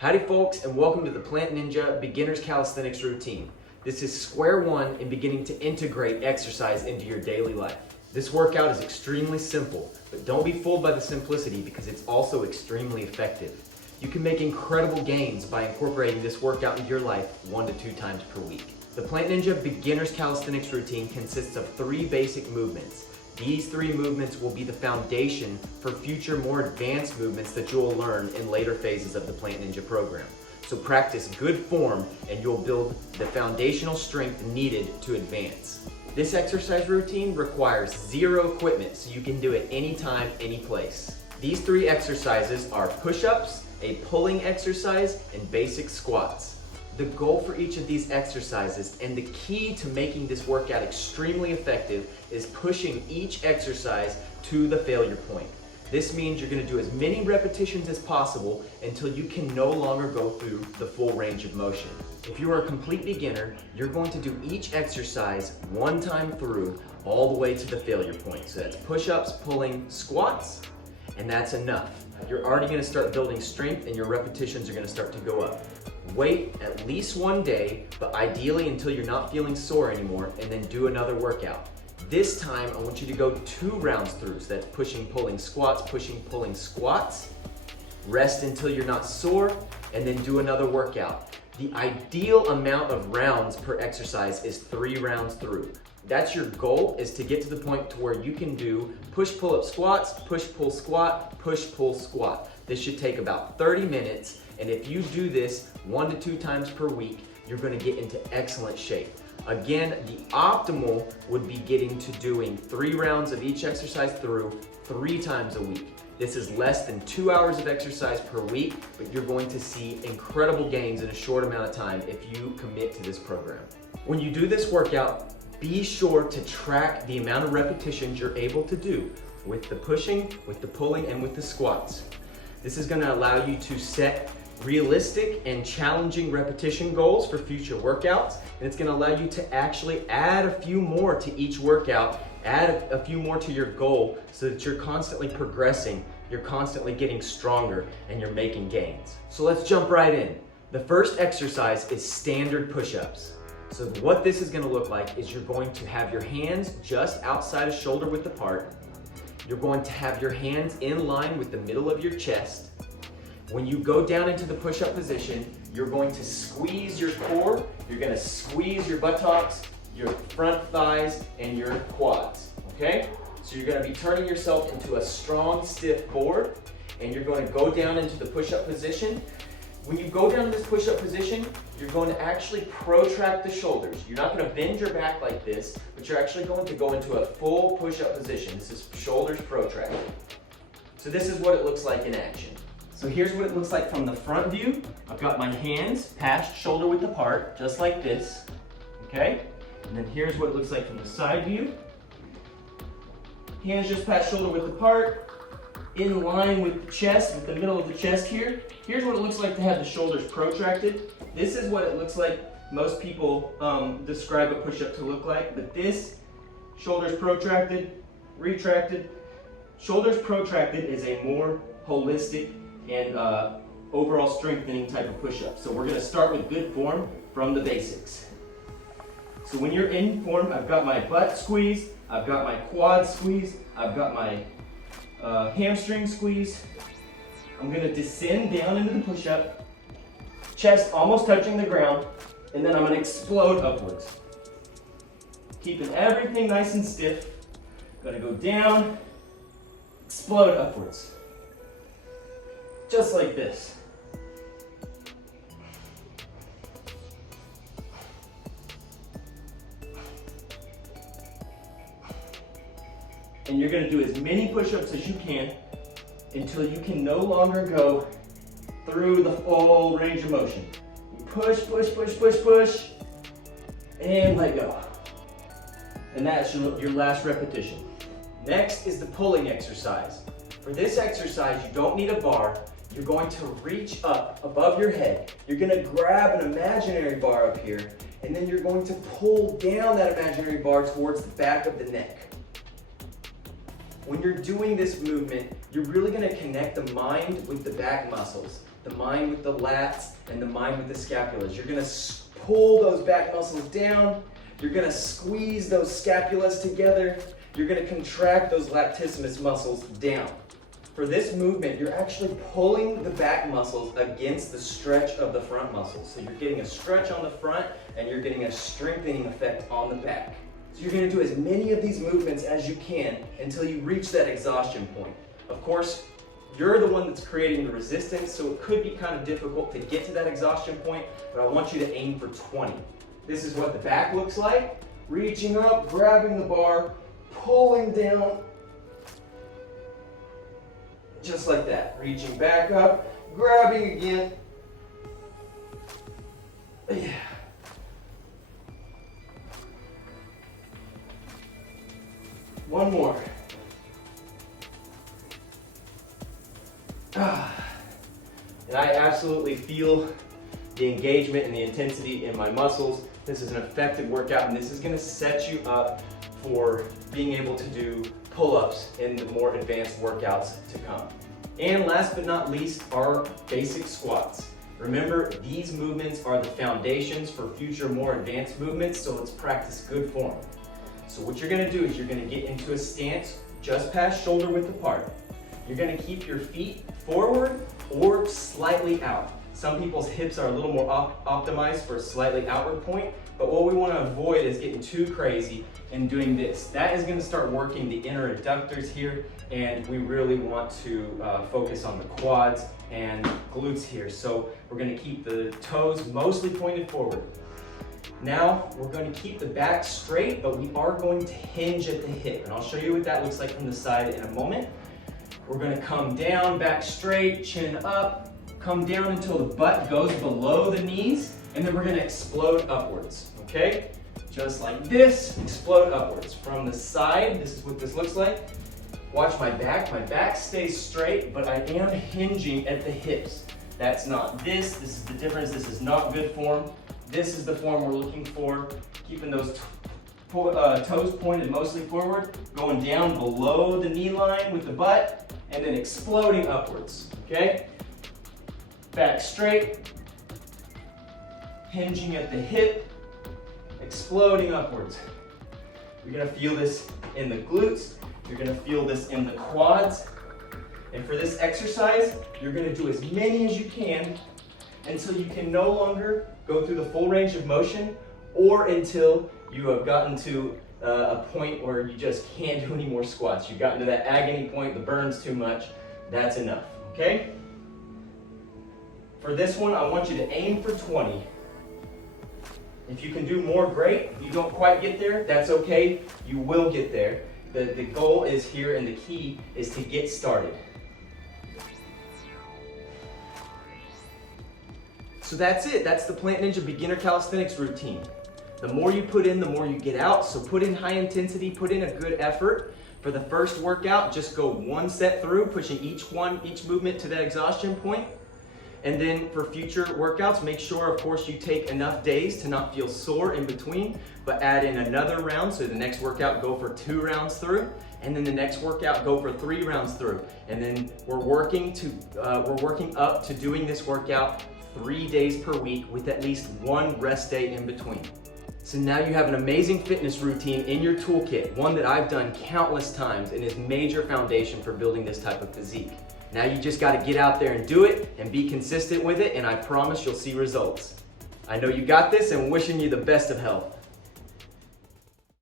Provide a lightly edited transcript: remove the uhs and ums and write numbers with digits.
Howdy folks, and welcome to the Plant Ninja Beginner's Calisthenics Routine. This is square one in beginning to integrate exercise into your daily life. This workout is extremely simple, but don't be fooled by the simplicity because it's also extremely effective. You can make incredible gains by incorporating this workout into your life 1 to 2 times per week. The Plant Ninja Beginner's Calisthenics Routine consists of 3 basic movements. These 3 movements will be the foundation for future more advanced movements that you'll learn in later phases of the Plant Ninja program. So practice good form and you'll build the foundational strength needed to advance. This exercise routine requires 0 equipment, so you can do it anytime, any place. These 3 exercises are push-ups, a pulling exercise, and basic squats. The goal for each of these exercises and the key to making this workout extremely effective is pushing each exercise to the failure point. This means you're going to do as many repetitions as possible until you can no longer go through the full range of motion. If you are a complete beginner, you're going to do each exercise 1 time through all the way to the failure point. So that's push-ups, pulling, squats, and that's enough. You're already going to start building strength and your repetitions are going to start to go up. Wait at least 1 day, but ideally until you're not feeling sore anymore, and then do another workout. This time, I want you to go 2 rounds through. So that's pushing, pulling, squats, pushing, pulling, squats. Rest until you're not sore, and then do another workout. The ideal amount of rounds per exercise is 3 rounds through. That's your goal, is to get to the point to where you can do push, pull up squats, push, pull, squat, push, pull, squat. This should take about 30 minutes, and if you do this 1 to 2 times per week, you're going to get into excellent shape. Again, the optimal would be getting to doing 3 rounds of each exercise through 3 times a week. This is less than 2 hours of exercise per week, but you're going to see incredible gains in a short amount of time if you commit to this program. When you do this workout, be sure to track the amount of repetitions you're able to do with the pushing, with the pulling, and with the squats. This is going to allow you to set realistic and challenging repetition goals for future workouts, and it's going to allow you to actually add a few more to each workout, add a few more to your goal so that you're constantly progressing, you're constantly getting stronger, and you're making gains. So let's jump right in. The first exercise is standard push-ups. So what this is going to look like is you're going to have your hands just outside of shoulder width apart. You're going to have your hands in line with the middle of your chest. When you go down into the push-up position, you're going to squeeze your core, you're going to squeeze your buttocks, your front thighs, and your quads, okay? So you're going to be turning yourself into a strong, stiff board, and you're going to go down into the push-up position. When you go down to this push-up position, you're going to actually protract the shoulders. You're not going to bend your back like this, but you're actually going to go into a full push-up position. This is shoulders protracted. So this is what it looks like in action. So here's what it looks like from the front view. I've got my hands past shoulder width apart, just like this, okay? And then here's what it looks like from the side view. Hands just past shoulder width apart, in line with the chest, with the middle of the chest here. Here's what it looks like to have the shoulders protracted. This is what it looks like most people describe a push-up to look like, but this, shoulders protracted, retracted. Shoulders protracted is a more holistic and overall strengthening type of push-up. So we're gonna start with good form from the basics. So when you're in form, I've got my butt squeeze, I've got my quad squeeze, I've got my hamstring squeeze. I'm gonna descend down into the push-up, chest almost touching the ground, and then I'm gonna explode upwards. Keeping everything nice and stiff. Gonna go down, explode upwards. Just like this. And you're going to do as many push-ups as you can until you can no longer go through the full range of motion. You push, push, push, push, push, and let go. And that's your last repetition. Next is the pulling exercise. For this exercise, you don't need a bar. You're going to reach up above your head. You're going to grab an imaginary bar up here, and then you're going to pull down that imaginary bar towards the back of the neck. When you're doing this movement, you're really going to connect the mind with the back muscles. the mind with the lats, and the mind with the scapulas. You're gonna pull those back muscles down. You're gonna squeeze those scapulas together. You're gonna contract those latissimus muscles down. For this movement, you're actually pulling the back muscles against the stretch of the front muscles. So you're getting a stretch on the front and you're getting a strengthening effect on the back. So you're gonna do as many of these movements as you can until you reach that exhaustion point. Of course, you're the one that's creating the resistance, so it could be kind of difficult to get to that exhaustion point, but I want you to aim for 20. This is what the back looks like. Reaching up, grabbing the bar, pulling down, just like that. Reaching back up, grabbing again. Yeah. One more. And I absolutely feel the engagement and the intensity in my muscles. This is an effective workout, and this is going to set you up for being able to do pull-ups in the more advanced workouts to come. And last but not least, our basic squats. Remember, these movements are the foundations for future more advanced movements, so let's practice good form. So what you're going to do is you're going to get into a stance just past shoulder width apart. You're going to keep your feet forward or slightly out. Some people's hips are a little more optimized for a slightly outward point, but what we want to avoid is getting too crazy and doing this. That is going to start working the inner adductors here, and we really want to focus on the quads and glutes here. So we're going to keep the toes mostly pointed forward. Now we're going to keep the back straight, but we are going to hinge at the hip, and I'll show you what that looks like from the side in a moment. We're going to come down, back straight, chin up, come down until the butt goes below the knees, and then we're going to explode upwards, okay? Just like this, explode upwards. From the side, this is what this looks like. Watch my back stays straight, but I am hinging at the hips. That's not this is the difference, this is not good form. This is the form we're looking for, keeping those toes pointed mostly forward, going down below the knee line with the butt, and then exploding upwards, okay? Back straight, hinging at the hip, exploding upwards. You're gonna feel this in the glutes, you're gonna feel this in the quads, and for this exercise, you're gonna do as many as you can until you can no longer go through the full range of motion, or until you have gotten to a point where you just can't do any more squats. You've gotten to that agony point, the burn's too much, that's enough, okay? For this one, I want you to aim for 20. If you can do more, great. If you don't quite get there, that's okay. You will get there. The goal is here, and the key is to get started. So that's it. That's the Plant Ninja Beginner Calisthenics routine. The more you put in, the more you get out. So put in high intensity, put in a good effort. For the first workout, just go one set through, pushing each movement to that exhaustion point. And then for future workouts, make sure, of course, you take enough days to not feel sore in between, but add in another round. So the next workout, go for 2 rounds through, and then the next workout, go for 3 rounds through. And then we're working up to doing this workout 3 days per week with at least 1 rest day in between. So now you have an amazing fitness routine in your toolkit, one that I've done countless times and is major foundation for building this type of physique. Now you just got to get out there and do it and be consistent with it, and I promise you'll see results. I know you got this, and wishing you the best of health.